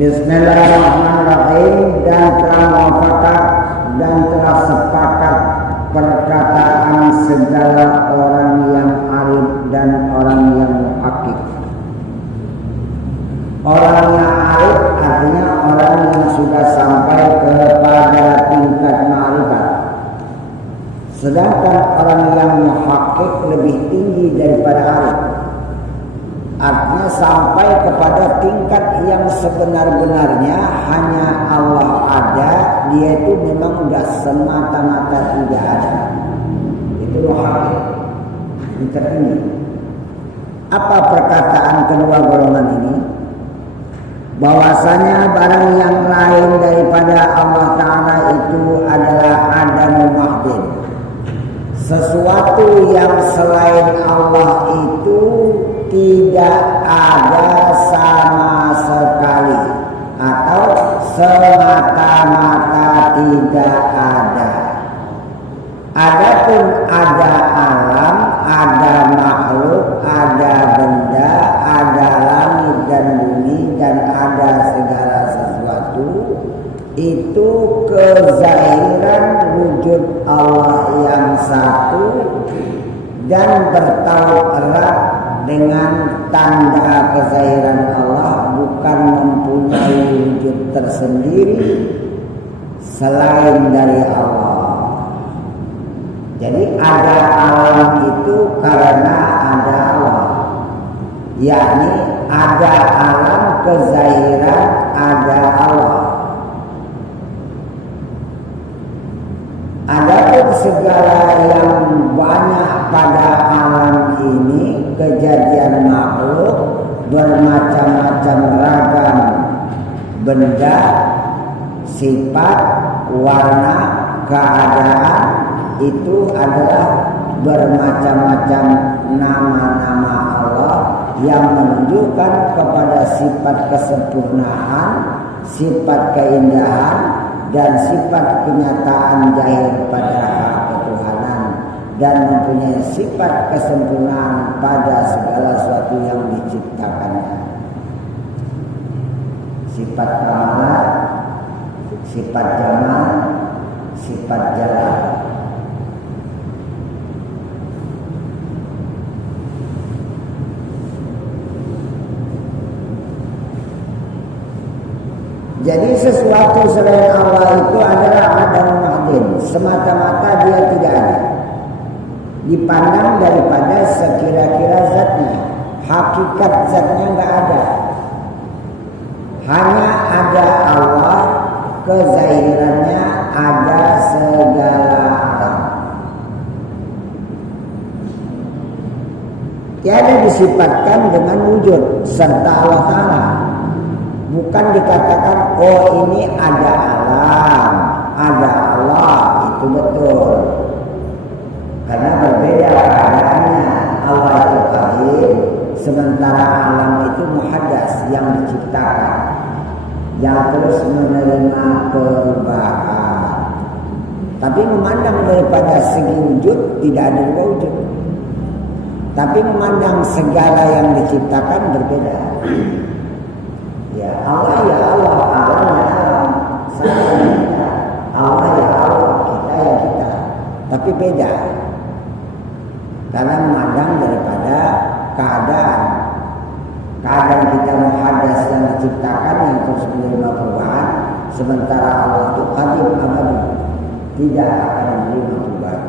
Bismillahirrahmanirrahim. Dan telah muafakat dan telah sepakat perkataan segala orang yang arif dan orang yang muhakkik. Orang yang arif artinya orang yang sudah sampai kepada tingkat ma'rifat. Sedangkan orang yang muhakkik lebih tinggi daripada arif. Artinya sampai kepada tingkat yang sebenar-benarnya hanya Allah ada, dia itu memang udah semata-mata tidak ada. Itu muhakkik, ini tertinggi. Apa perkataan kedua golongan ini? Bahwasanya barang yang lain daripada Allah Ta'ala itu adalah adamu mahdin. Sesuatu yang selain Allah itu tidak ada sama sekali atau semata-mata tidak ada. Adapun ada alam, ada makhluk, ada benda, ada langit dan bumi dan ada segala sesuatu, itu kezahiran wujud Allah yang satu dan bertaut erat dengan tanda kezahiran Allah, bukan mempunyai wujud tersendiri selain dari Allah. Jadi ada alam itu karena ada Allah, yakni ada alam kezahiran, ada Allah. Adapun segala yang banyak pada alam ini, kejadian makhluk bermacam-macam ragam benda, sifat, warna, keadaan, itu adalah bermacam-macam nama-nama Allah yang menunjukkan kepada sifat kesempurnaan, sifat keindahan, dan sifat kenyataan zahir pada ketuhanan, dan mempunyai sifat kesempurnaan pada segala sesuatu yang diciptakannya. Sifat kamalah, sifat jamal, sifat jalal. Jadi sesuatu selain Allah itu adalah adam mahdin, semata-mata dia tidak ada. Dipandang daripada sekira-kira zatnya, hakikat zatnya enggak ada. Hanya ada Allah, kezahirannya ada segala alam. Tiada disifatkan dengan wujud serta Allah Ta'ala. Bukan dikatakan, oh ini ada alam, ada Allah, itu betul. Karena berbeda keadaannya. Allah itu qadim, sementara alam itu muhaddas, yang diciptakan, yang terus menerima perubahan. Tapi memandang daripada segi wujud, tidak ada dua wujud. Tapi memandang segala yang diciptakan berbeda. Ya Allah ya Allah, alam ya alam, saya ya kita, Allah ya Allah, kita ya kita. Tapi beda, karena memandang daripada keadaan. Keadaan kita muhaddas yang diciptakan, yang terus menerima perubahan, sementara Allah itu qadim abadi, tidak akan menerima perubahan.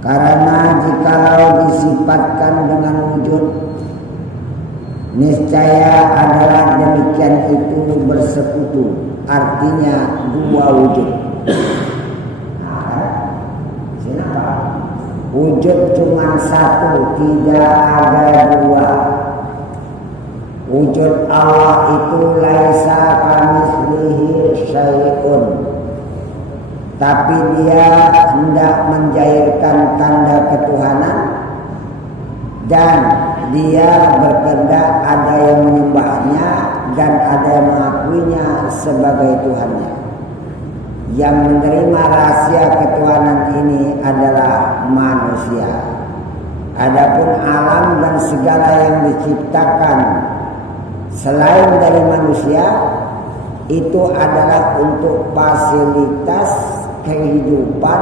Karena jikalau disifatkan dengan wujud, niscaya adalah demikian itu bersekutu, artinya dua wujud. Wujud cuma satu, tidak ada dua. Wujud Allah itu laisa kamitslihi syai'un, tapi dia hendak menjahirkan tanda ketuhanan dan dia berkehendak ada yang menyembahnya dan ada yang mengakuinya sebagai Tuhannya. Yang menerima rahasia ketuhanan ini adalah manusia. Adapun alam dan segala yang diciptakan selain dari manusia itu adalah untuk fasilitas kehidupan,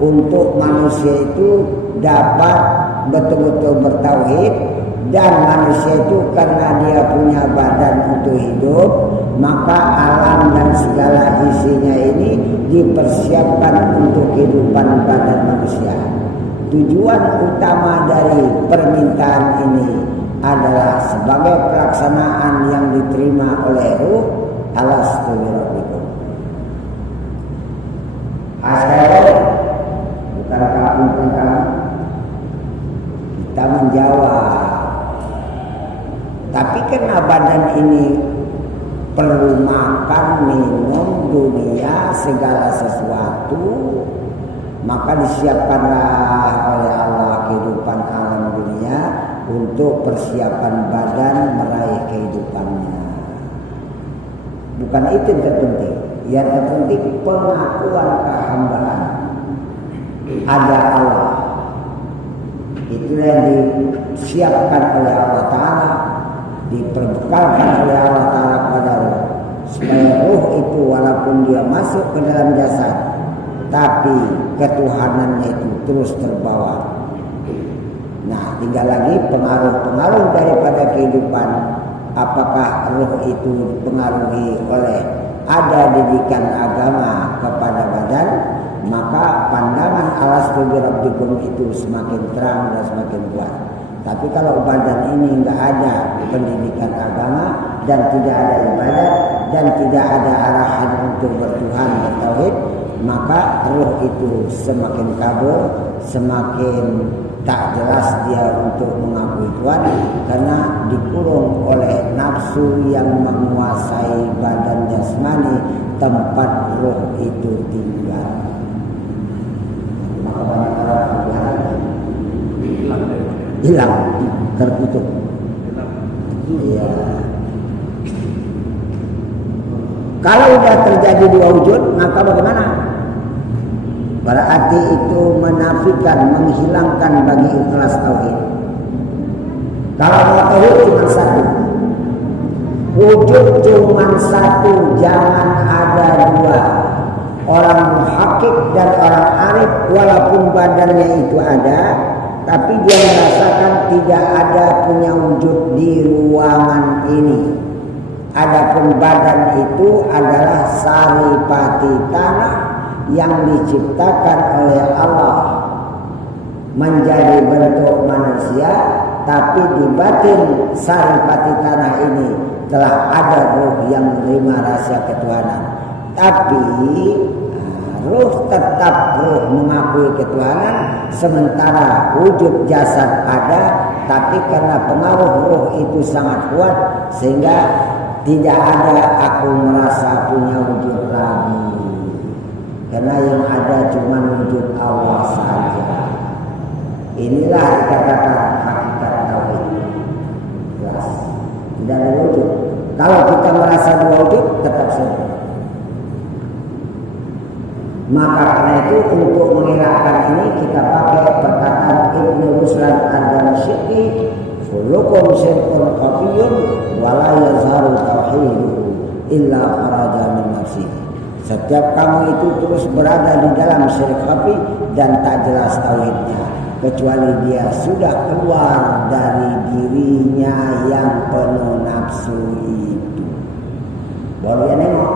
untuk manusia itu dapat betul-betul bertauhid. Dan manusia itu karena dia punya badan untuk hidup, maka alam dan segala isinya ini dipersiapkan untuk kehidupan badan manusia. Tujuan utama dari permintaan ini adalah sebagai pelaksanaan yang diterima oleh ruh. Alastu birabbikum. Asal bukan kamu kita menjawab. Tapi karena badan ini perlu makan, minum, dunia, segala sesuatu, maka disiapkanlah oleh Allah kehidupan alam dunia untuk persiapan badan meraih kehidupannya. Bukan itu yang terpenting. Yang terpenting pengakuan kehambaan. Ada Allah. Itulah yang disiapkan oleh Allah Ta'ala, diperbekalkan oleh Allah Ta'ala kepada ruh, supaya ruh itu walaupun dia masuk ke dalam jasad, tapi ketuhanannya itu terus terbawa. Nah, tinggal lagi pengaruh-pengaruh daripada kehidupan. Apakah ruh itu dipengaruhi oleh ada didikan agama kepada badan, maka pandangan alastu birabbikum itu semakin terang dan semakin kuat. Tapi kalau badan ini enggak ada pendidikan agama dan tidak ada ibadat dan tidak ada arahan untuk bertuhan bertauhid, maka ruh itu semakin kabur, semakin tak jelas dia untuk mengakui Tuhan karena dikurung oleh nafsu yang menguasai badan jasmani tempat ruh itu tinggal. Maka banyak orang hilang, tertutup. Iya. Kalau sudah terjadi dua wujud, maka bagaimana? Berarti itu menafikan, menghilangkan bagi ikhlas tauhid. Kalau tauhid cuma satu, wujud cuma satu, jangan ada dua. Orang muhakkik dan orang arif walaupun badannya itu ada, tapi dia merasakan tidak ada punya wujud di ruangan ini. Adapun badan itu adalah saripati tanah yang diciptakan oleh Allah menjadi bentuk manusia, tapi di batin saripati tanah ini telah ada ruh yang menerima rahasia ketuhanan. Tapi ruh tetap ruh mengakui ketuhanan, sementara wujud jasad ada, tapi karena pengaruh ruh itu sangat kuat sehingga tidak ada aku merasa punya wujud lagi. Karena yang ada cuma wujud Allah saja. Inilah dikatakan hakikat tauhid. Jelas. Tidak ada wujud. Kalau kita merasa dua wujud, tetap saja. Maka karena itu untuk mengelakkan ini kita pakai perkataan Ibnu Ruslan ad-Damsyiki, "Kullukum syirkun khafiyyun wa la yazharu tauhiduhu illa kharaja min nafsihi." Setiap kamu itu terus berada di dalam syirik khafi dan tak jelas tauhidnya, kecuali dia sudah keluar dari dirinya yang penuh nafsu itu. Baru dia nengok,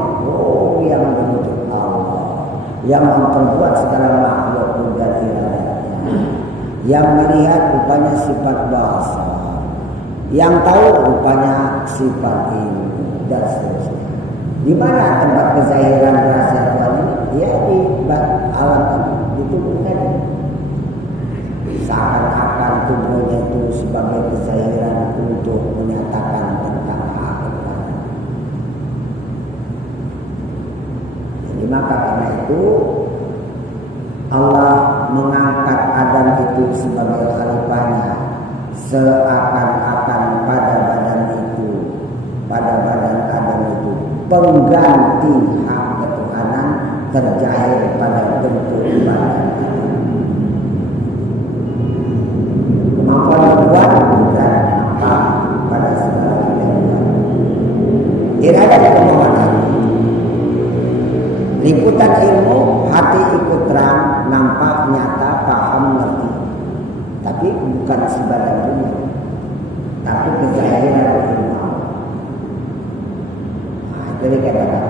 yang berwujud Allah, yang memperbuat segala makhluk dan iradanya. Yang melihat rupanya sifat basar. Yang tahu rupanya sifat ilmu dan seterusnya. Di mana tempat kezahiran rahasia Tuhan ini? Ya di alam tadi, di tubuh tadi. Seakan-akan tubuhnya itu sebagai kezahiran untuk menyatakan tentang hak Tuhan. Jadi maka karena itu Allah mengangkat Adam itu sebagai khalifahnya, seakan-akan pada badan Adam itu pengganti hak ketuhanan terjahit pada bentuk badan Adam. Kemampuan membuat bukan nampak pada segala kehidupan. Iradat kemauan hati. Liputan ilmu, hati ikut terang, nampak, nyata, paham, ngerti. Tapi bukan sebadan dunia, tapi kezahiran ilmu. Nah, itu dikatakan.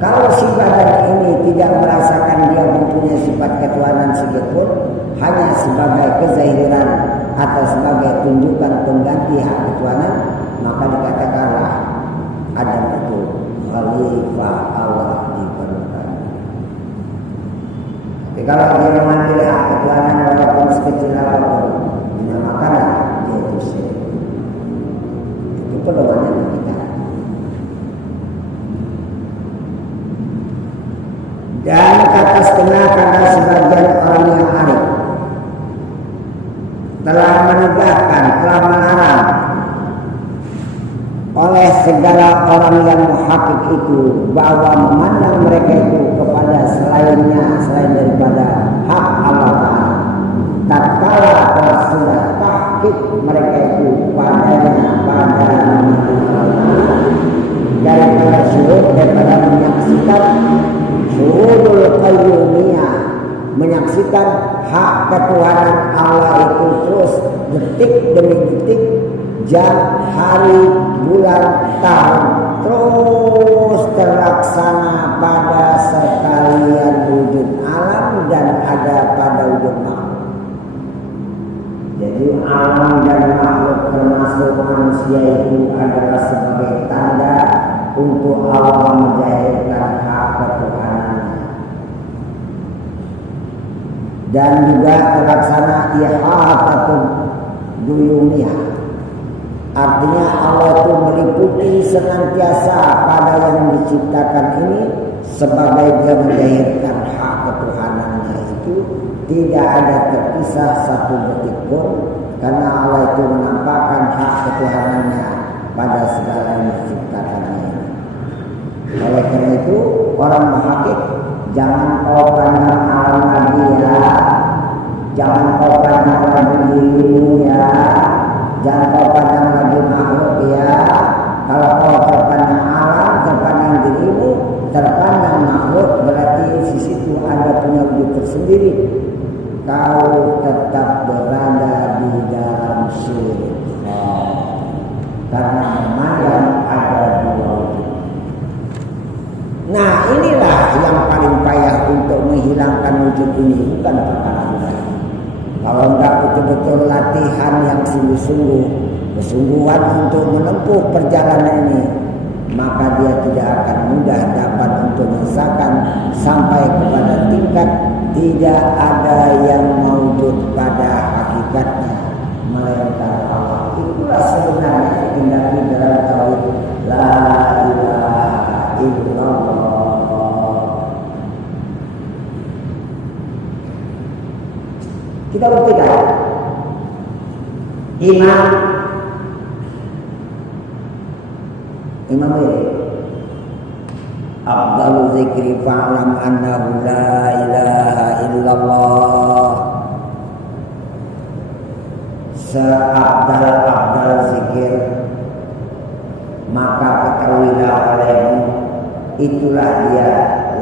Kalau si badan ini tidak merasakan dia mempunyai sifat ketuhanan sedikitpun, hanya sebagai kezahiran atau sebagai tunjukkan pengganti hak ketuhanan, maka dikatakanlah Adam itu khalifah Allah diperlukan. Tapi kalau dia mengambil hak ketuhanan walaupun sekecil apapun, dinamakanlah dia itu syirik. Itu pedomannya kita. Dan kata setengah karena sebagian orang yang arif telah menegakkan, telah melarang oleh segala orang yang muhakik itu bahwa memandang mereka itu kepada selainnya, selain daripada hak Allah Ta'ala. Tatkala telah sudah tahqiq mereka itu padanya, pada daripada syuhud, daripada menyaksikan syuhudul qayyumiyah, menyaksikan hak ketuhanan Allah itu terus detik demi detik, jam, hari, bulan, tahun terus terlaksana pada sekalian wujud alam dan ada pada wujud makhluk. Jadi alam dan makhluk termasuk manusia itu adalah sebagai tanda untuk Allah menjahirkan hak ketuhanannya. Dan juga terlaksana ihatatul duyumiyah. Artinya Allah itu meliputi senantiasa pada yang diciptakan ini sebagai dia menjahirkan hak ketuhanannya itu tidak ada terpisah satu detik pun, karena Allah itu menampakkan hak ketuhanannya pada segala yang diciptakannya ini. Oleh karena itu orang muhakik jangan kau pandang alam lagi ya, jangan kau pandang lagi dirimu ya, jangan kau pandang lagi makhluk ya. Kalau kau terpandang alam, terpandang dirimu, terpandang makhluk, berarti di situ ada punya wujud tersendiri. Kau tetap berada di dalam syirik. Karena memandang ada dua wujud. Nah, inilah yang paling payah untuk menghilangkan wujud ini, bukan perkara mudah. Kalau enggak betul-betul latihan yang sungguh-sungguh, kesungguhan untuk menempuh perjalanan ini, maka dia tidak akan mudah dapat untuk mengesahkan sampai kepada tingkat tidak ada yang mawjud pada hakikatnya melainkan Allah. Itulah sebenarnya tindakan dalam tauhid la ilaha illallah. Kita buktikan Imam ini afdalu zikri fa'lam annahu la ilaha illallah. Seabdal zikir, maka ketahuilah olehmu itulah dia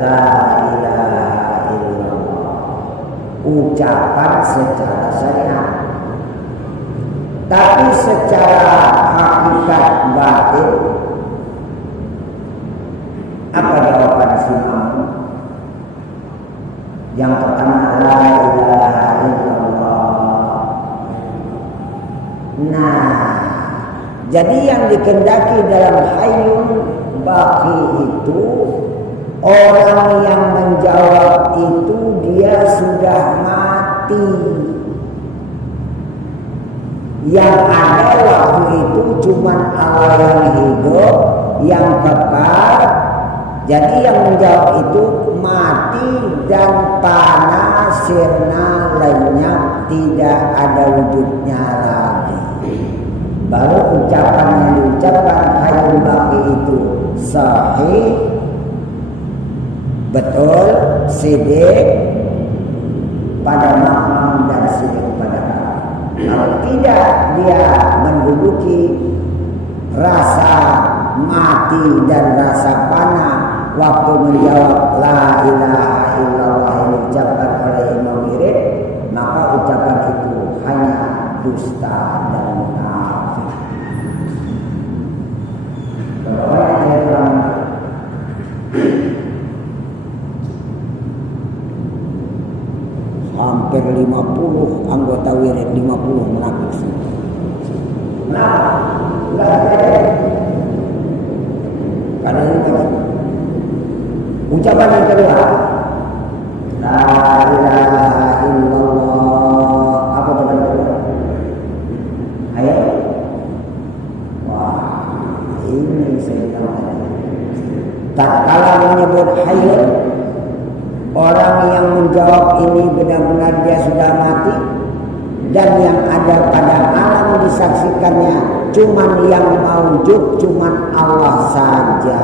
la ilaha illallah. Ucapan secara syariat, tapi secara hakikat batin apa jawaban si Imam? Yang pertama la ilaha illallah Jadi yang dikehendaki dalam hayyun baqi itu, orang yang menjawab itu dia sudah mati. Yang ada waktu itu cuman Allah yang hidup, yang kekal. Jadi yang menjawab itu mati dan panah sirna lenyap, tidak ada wujudnya lagi. Baru ucapan yang diucapkan hayyul baqi itu sahih, betul, sidik pada makam dan sidik pada kalam. Kalau tidak, dia menduduki rasa mati dan rasa panah waktu menjawab la ilaha illallah yang diucapkan oleh Imam Mirip, maka ucapan itu hanya dusta dan munafik. Hampir 50 anggota wirid, 50 munafik. Karena ini ucapan yang kedua, la ilaha illallah. Apa ucapan kedua? Ayo. Wah, ini saya tahu. Tatkala menyebut hayyun, orang yang menjawab ini benar-benar dia sudah mati, dan yang ada pada alam disaksikannya cuman yang maujud, cuman Allah saja.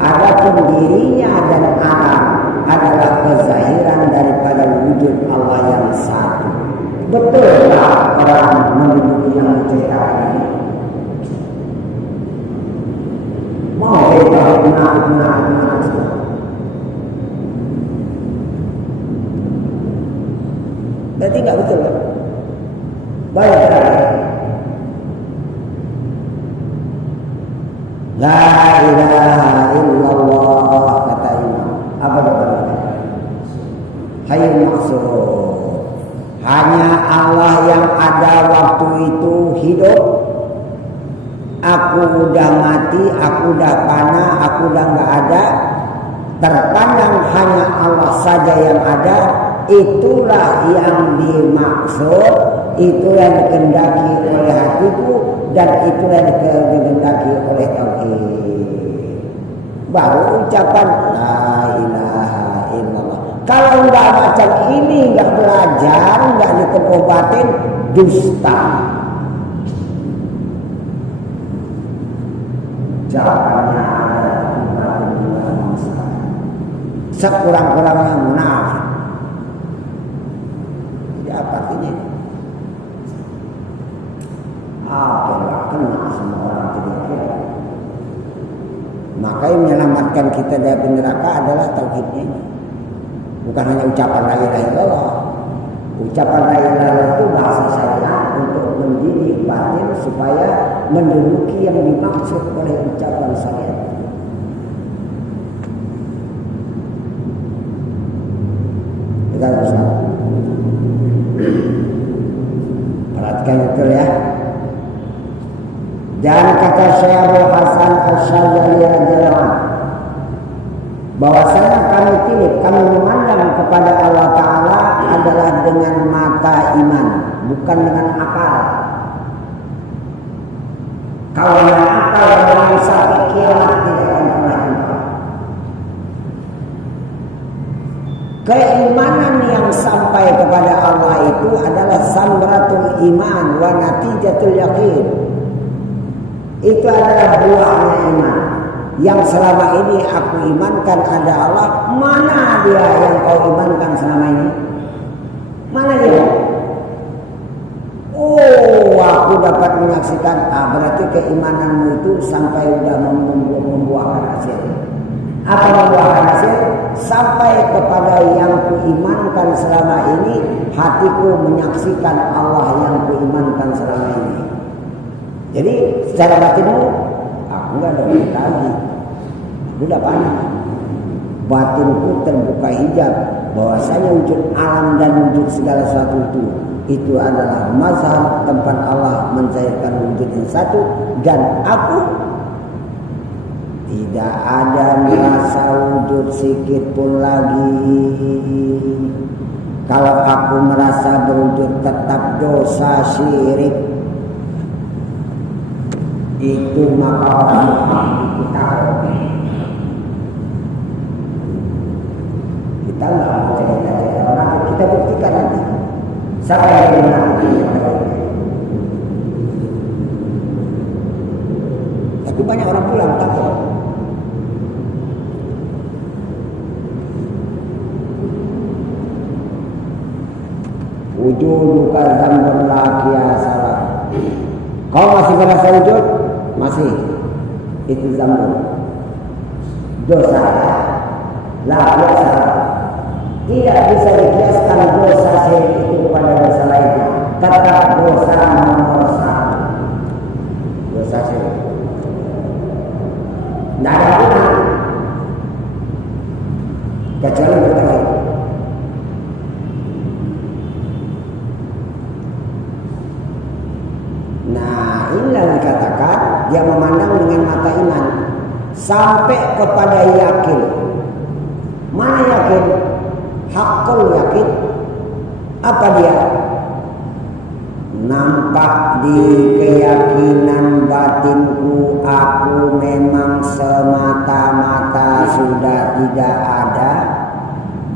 Adapun dirinya dan alam adalah kezahiran daripada wujud Allah yang satu. Betul tak orang menduduki yang menceritakan ini? Mau kita benar-benar berarti nggak betul kan? Baik terakhir. La ilaha illallah kata Imam. Apa berarti? Hayyul maksud. Hanya Allah yang ada waktu itu hidup. Aku udah mati, aku udah panah, aku udah nggak ada. Terpandang hanya Allah saja yang ada. Itulah yang dimaksud, itulah yang dikehendaki oleh hatiku, dan itulah yang dikehendaki oleh tauhid. Baru ucapan la ilaha illallah. Kalau nggak macam ini, nggak belajar, nggak dikepobatin, dusta. Jawabannya adalah sekurang-kurangnya munafik. Apa artinya? Apa nggak kena semua orang tidak. Maka yang menyelamatkan kita dari neraka adalah tauhidnya. Bukan hanya ucapan la ilaha illallah. Ucapan la ilaha illallah itu bahasa saya untuk mendidik batin supaya menduduki yang dimaksud oleh ucapan saya. Kita harus perhatikan betul ya. Dan kata Syekh Hasan Asy-Syadzali radhiyallahu anhu, bahwasanya kami tilik, kami memandang kepada Allah Ta'ala adalah dengan mata iman, bukan dengan akal. Kalau dengan akal dengan sampai kiamat tidak akan pernah jumpa. Keimanan yang sampai kepada Allah itu adalah samratul iman wa natijatul yaqin. Itu adalah buahnya iman. Yang selama ini aku imankan ada Allah, mana dia yang kau imankan selama ini? Mana dia? Oh, aku dapat menyaksikan. Berarti keimananmu itu sampai sudah membuahkan hasil. Apa membuahkan hasil? Sampai kepada yang kuimankan selama ini, hatiku menyaksikan Allah yang kuimankan selama ini. Jadi secara batinmu, aku nggak ada lagi. Aku udah panas. Batinku terbuka hijab. bahwasanya wujud alam dan wujud segala sesuatu itu adalah mazhar tempat Allah mencairkan wujud yang satu, dan aku tidak ada merasa wujud sedikit pun lagi. Kalau aku merasa berwujud tetap dosa syirik, itu maka orang itu tahu. Kita nggak mau cerita-cerita orang, kita buktikan nanti. Siapa yang benar? Tapi banyak orang pulang takut. Wujud kazam berlaki salah. Kau masih merasa wujud? Masih. Itu zambul. Dosa. Laki salah. Tidak bisa dikiaskan dosa syirik itu kepada dosa lainnya. Tetap dosa nomor satu. Dosa syirik. Tidak ada guna kecuali bertauhid. Nah, inilah yang dikatakan dia memandang dengan mata iman sampai kepada yakin. Mana yakin? Hakul yakin. Apa dia? Nampak di keyakinan batinku aku memang semata-mata sudah tidak ada,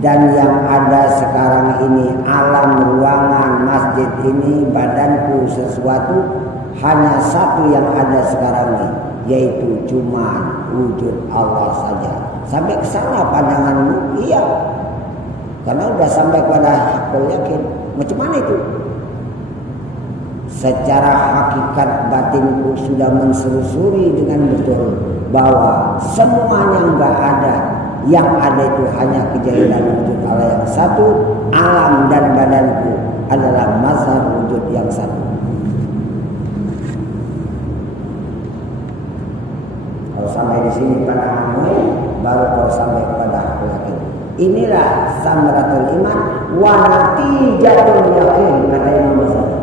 dan yang ada sekarang ini alam ruangan masjid ini, badanku sesuatu, hanya satu yang ada sekarang ini, yaitu cuma wujud Allah saja. Sampai ke sana pandanganmu? Iya. Karena sudah sampai pada hakul yakin. Macam mana itu? Secara hakikat batinku sudah menselusuri dengan betul bahwa semuanya enggak ada. Yang ada itu hanya kejahilan wujud Allah yang satu. Alam dan badanku adalah mazhar wujud yang satu. Kalau sampai di sini pandanganmu, baru kau sampai kepada hakul yakin. Inilah samaratul iman wa natijatul yakin, kata Imam Ghazali.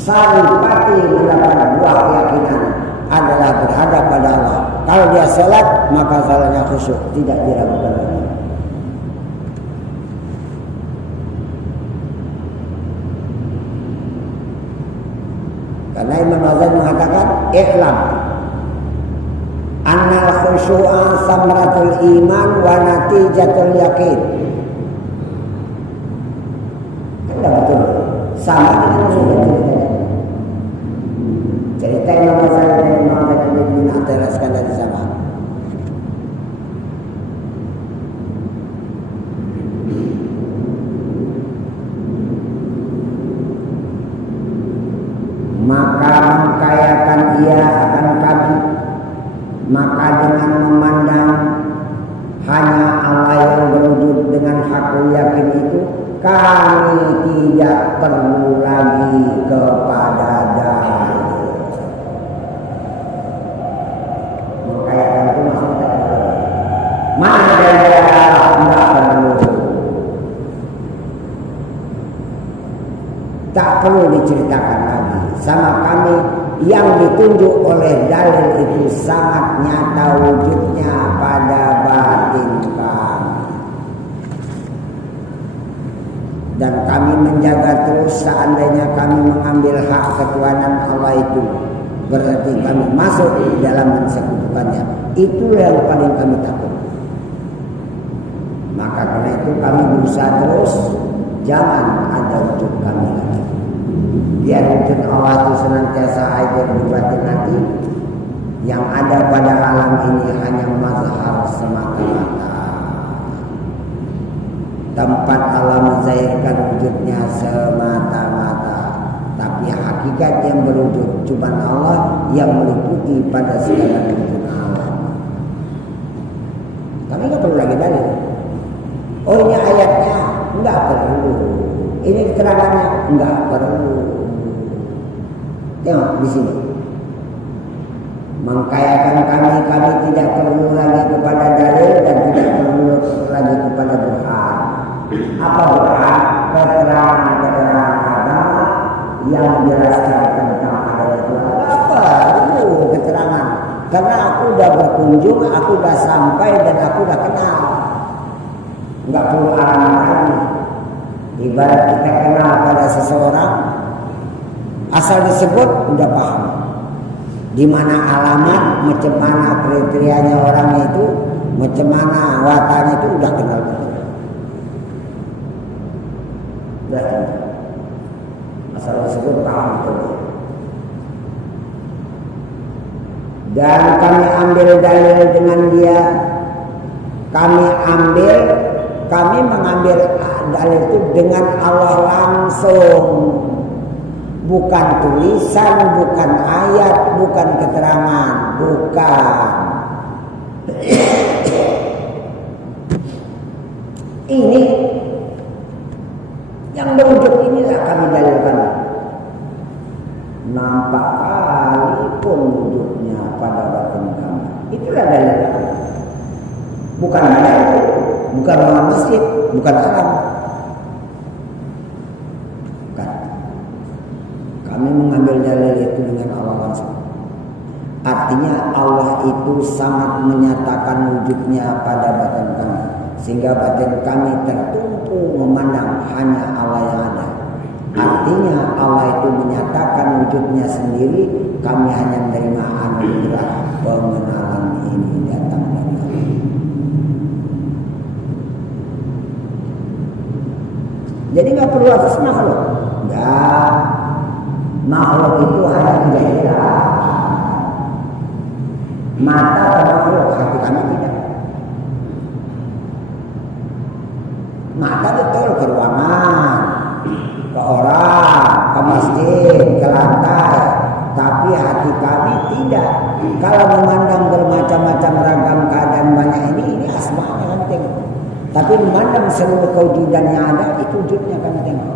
Saripati mendapat buah keyakinan adalah berhadap pada Allah. Kalau dia salat, maka salatnya khusyuk, tidak diragukan lagi. Karena Imam Ghazali mengatakan, "I'lam annal khusyu'a samratul iman wa natijatul yakin." Tidak betul. Sama dengan cerita Imam Ghazali dan Imam Ghazali bin Athaillah dari sama. Maka mengkayakan ia akan kami. Maka dengan memandang hanya Allah yang berwujud dengan hakul yakin itu, kami tidak perlu lagi kepada dalil. Mengkayakan itu maksudnya mana dalil tidak perlu. Tak perlu diceritakan lagi. Sama kami yang ditunjuk oleh dalil itu sangat nyata wujudnya pada batin kami. Dan kami menjaga terus seandainya kami mengambil hak ketuhanan Allah itu, berarti kami masuk dalam mensekutukannya. Itu yang paling kami takut. Maka karena itu kami berusaha terus jangan ada wujud kami lagi. Biar wujud Allah itu senantiasa hadir di batin hati. Yang ada pada alam ini hanya mazhar semata-mata. Tempat Allah menzahirkan wujudnya semata-mata. Tapi hakikat yang berwujud cuma Allah yang meliputi pada segala wujud alam. Kami nggak perlu lagi dalil. Oh ini ayatnya, nggak perlu. Ini keterangannya, nggak perlu. Tengok di sini. Mengkayakan kami tidak perlu lagi kepada dalil dan tidak perlu lagi lagi kepada burhan. Apa burhan? Keterangan-keterangan agama yang menjelaskan tentang adanya Tuhan. Apa? Itu keterangan. Karena aku udah berkunjung, aku udah sampai dan aku udah kenal. Enggak perlu alamat lagi. Ibarat kita kenal pada seseorang, asal disebut udah paham. Di mana alamat, macam mana kriterianya orangnya itu, macam mana wataknya itu udah kenal betul. Udah kenal. Asal disebut paham betul. Dan kami ambil dalil dengan dia. Kami mengambil dalil itu dengan Allah langsung. Bukan tulisan, bukan ayat, bukan keterangan, bukan. Ini yang berwujud inilah kami dalilkan. Nampak kali pun wujudnya pada batin kami. Itulah dalil kami. Bukan dalil, bukan orang masjid, bukan alam. Kami mengambil dalil itu dengan Allah langsung. Artinya Allah itu sangat menyatakan wujudnya pada batin kami. Sehingga batin kami tertumpu memandang hanya Allah yang ada. Artinya Allah itu menyatakan wujudnya sendiri. Kami hanya menerima anugerah pengenalan ini datang dari Allah. Jadi nggak perlu atas makhluk. Enggak. Makhluk itu hanya kejahilan. Mata pada makhluk, hati kami tidak. Mata betul ke ruangan, ke orang, ke masjid, ke lantai. Tapi hati kami tidak. Kalau memandang bermacam-macam ragam keadaan banyak ini asma'nya kami tengok. Tapi memandang seluruh kewujudan yang ada, itu wujudnya kami tengok.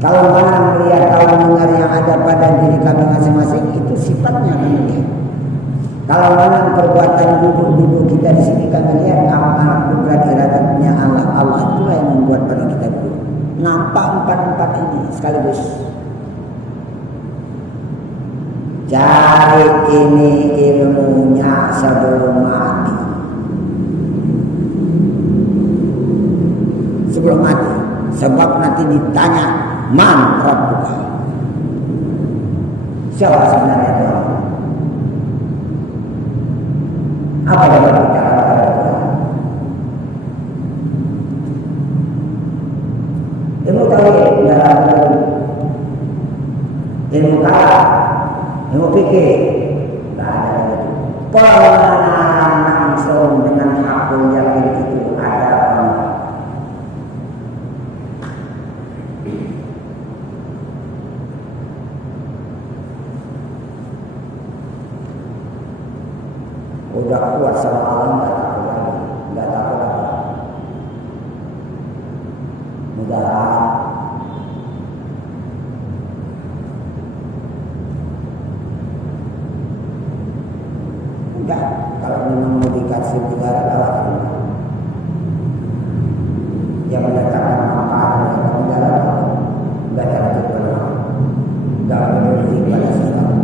Kalau mana melihat atau mendengar yang ada pada diri kami masing-masing, itu sifatnya kami lihat. Kalau mana perbuatan duduk-duduk kita di sini kami lihat amal kudrat iradatnya Allah. Allah itulah yang membuat pada kita duduk. Nampak empat-empat ini sekaligus. Cari ini ilmunya sebelum mati. Sebelum mati. Sebab nanti ditanya, Man Rabbuka. Siapa sebenarnya Tuhan? Apa yang kita katakan? Ilmu tauhid dalam ilmu kalam, ilmu fikih, tak ada itu. Pengenalan langsung dengan hakul yakin itu ada. Udah kuat sama alam, nggak takut lagi, nggak takut apa. Mudarat, udah. Kalau memang mau dikasih mudarat, alhamdulillah. Yang mendatangkan manfaat dengan mudarat, nggak takut pada, nggak peduli pada sesuatu.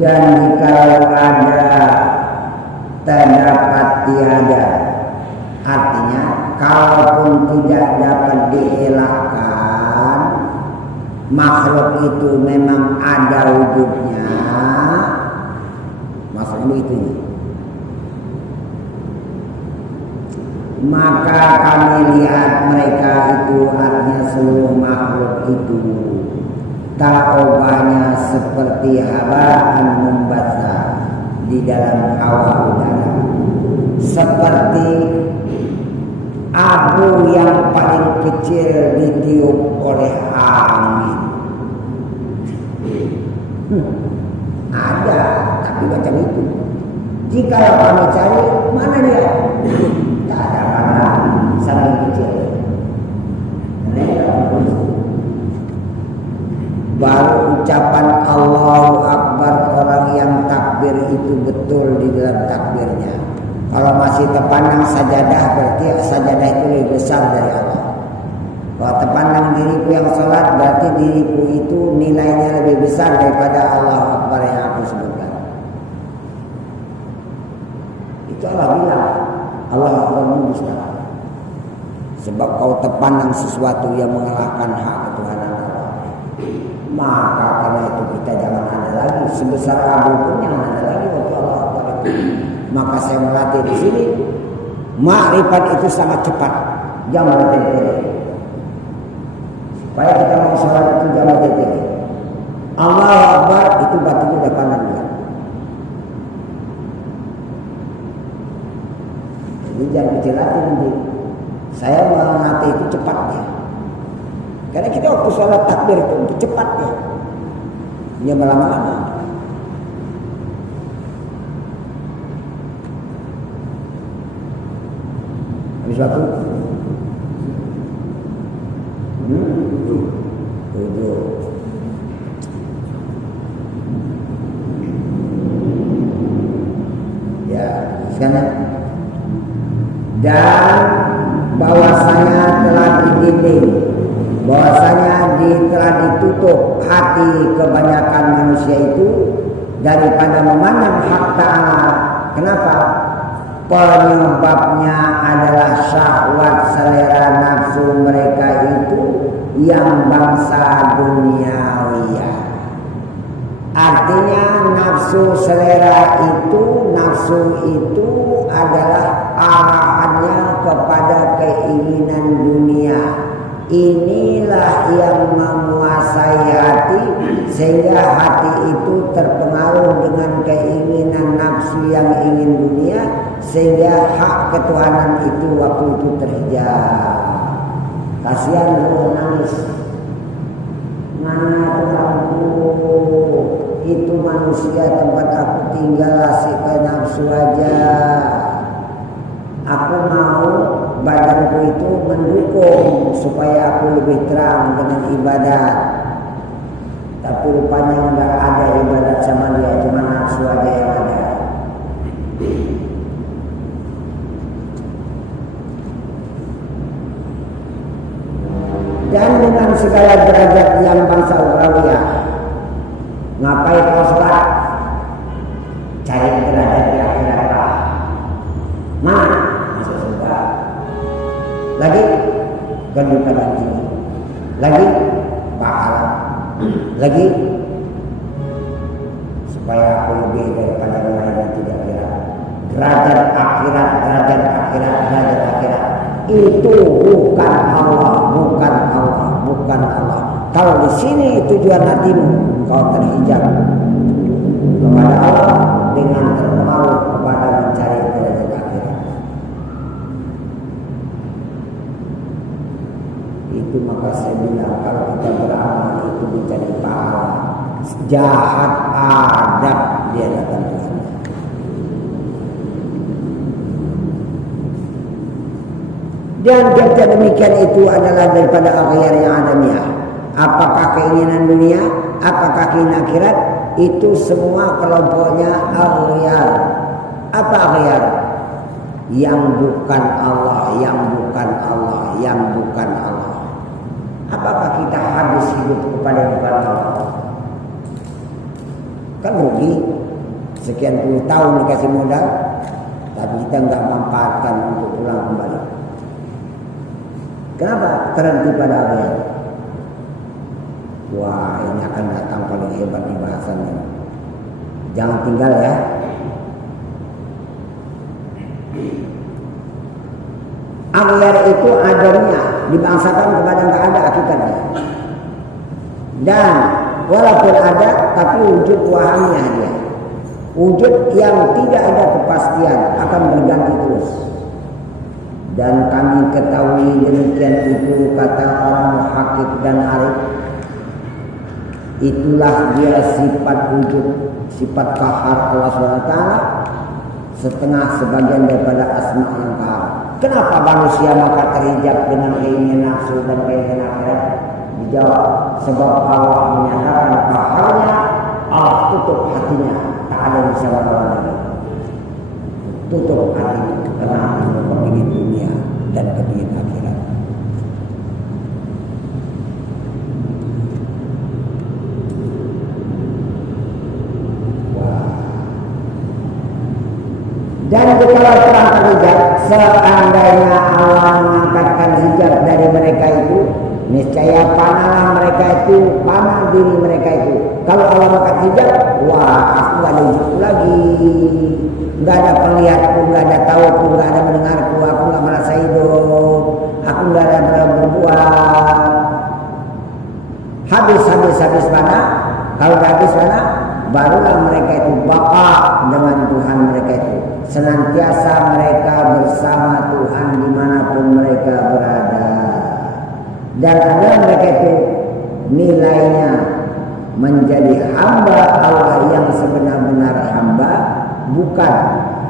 Dan jikalau ada terdapat tiada, artinya kalaupun tidak dapat dielakkan, makhluk itu memang ada wujudnya, maksudnya begitu. Maka kami lihat mereka itu, artinya seluruh makhluk itu, taubahnya seperti habaan membasah di dalam hawa udara, seperti abu yang paling kecil ditiup oleh angin. Ada, tapi macam itu. Jika kami cari, mana dia? Tak ada, karena sangat kecil. Baru ucapan Allahu Akbar orang yang takbir itu betul di dalam takbirnya. Kalau masih terpandang sajadah, berarti sajadah itu lebih besar dari Allah. Kalau terpandang diriku yang sholat, berarti diriku itu nilainya lebih besar daripada Allahu Akbar yang aku sebutkan. Itu Allah bilang, Allah Akbar mustahil. Sebab kau terpandang sesuatu yang mengalahkan hak ketuhanan Allah. Maka karena itu kita jangan ada lagi. Sebesar abu pun jangan ada lagi waktu Allah Akbar itu. Maka saya melatih di sini. Makrifat itu sangat cepat. Jangan berhenti. Supaya kita mau sholat itu jangan berhenti. Allah Akbar itu batinnya udah pandang dia. Jadi jangan kecil hati nanti. Saya melatih itu cepatnya. Karena kita waktu sholat takbir itu cepatnya. Dia lama-lama. Habis waktu? 7. Ya, sekarang. Dan bahwasanya telah didinding, bahwasanya telah ditutup hati kebanyakan manusia itu daripada memandang hak ta'ala. Kenapa? Penyebabnya adalah syahwat selera nafsu mereka itu yang bangsa duniawiyah. Artinya nafsu selera itu, nafsu itu adalah arahannya kepada keinginan dunia. Inilah yang menguasai hati, sehingga hati itu terpengaruh dengan keinginan nafsu yang ingin dunia, sehingga hak ketuhanan itu waktu itu terhijab. Kasihan lu nangis. Mana Tuhanku, itu manusia tempat aku tinggal asik ke nafsu aja. Aku mau badanku itu mendukung supaya aku lebih terang dengan ibadat. Tapi rupanya enggak ada ibadat sama dia, cuma nafsu aja yang ada. Dan dengan segala derajat yang bangsa Urawiyah, ngapain kau sholat? Cari derajat di akhirat lah. Mana? Masuk surga. Lagi kedudukan tinggi. Lagi pahala. Lagi supaya aku lebih daripada yang lain yang tidak kira. Derajat akhirat, derajat akhirat, derajat akhirat. Itu bukan Allah, bukan Allah, bukan Allah. Kalau di sini tujuan hatimu, kau terhijab kepada Allah dengan terpengaruh kepada mencari derajat akhirat. Itu maka saya bilang kalau kita beramal itu mencari pahala, jahat adab dia datang Tuhan. Dan kerja demikian itu adalah daripada aghyar yang adamiah. Apakah keinginan dunia, apakah keinginan akhirat, itu semua kelompoknya aghyar. Apa aghyar? Yang bukan Allah, yang bukan Allah, yang bukan Allah. Apakah kita habis hidup kepada bukan Allah? Kan rugi. Sekian puluh tahun dikasih modal, tapi kita enggak manfaatkan untuk pulang kembali. Kenapa? Terhenti pada aghyar. Wah, ini akan datang paling hebat di bahasannya. Jangan tinggal ya. Aghyar itu adanya dibangsakan kepada nggak ada hakikatnya. Dan walaupun ada, tapi wujud wahamnya dia. Wujud yang tidak ada kepastian akan berganti terus. Dan kami ketahui demikian itu kata orang muhaqqiq dan arif. Itulah dia sifat wujud, sifat qahar Allah SWT, setengah sebagian daripada asma yang qahar. Kenapa manusia maka terhijab dengan keinginan nafsu dan keinginan akhirat? Dijawab, sebab Allah menyatakan qaharnya, Allah tutup hatinya, tak ada yang bisa melawan lagi. Tutup hatinya karena hatinya kepingin dunia dan kepingin akhirat. Dan jikalau terangkat hijab, seandainya Allah mengangkatkan hijab dari mereka itu, niscaya panahlah mereka itu, panah diri mereka itu. Kalau Allah mengangkat hijab, wah, aku gak ada hijabku lagi, gak ada penglihatku, gak ada tahuku, gak ada mendengarku, aku gak merasa hidup, aku gak ada berbuat. Habis mana? Kalau habis mana? Barulah mereka itu baka dengan Tuhan mereka itu. Senantiasa mereka bersama Tuhan dimanapun mereka berada. Dan ada mereka itu nilainya menjadi hamba Allah yang sebenar-benar hamba, bukan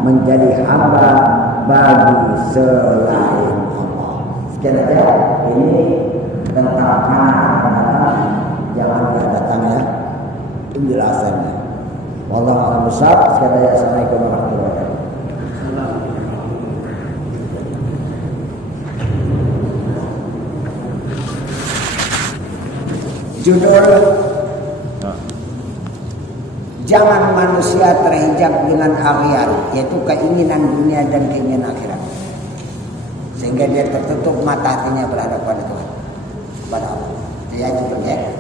menjadi hamba bagi selain Allah. Sekian aja ini tentang panah. Jangan datang ya penjelasannya. Wallahu a'lam bishawab. Sekian aja. Assalamualaikum warahmatullahi wabarakatuh. Judul jangan manusia terhijab dengan aghyar, yaitu keinginan dunia dan keinginan akhirat, sehingga dia tertutup mata hatinya berhadapan pada Tuhan, pada Allah. Ya judulnya.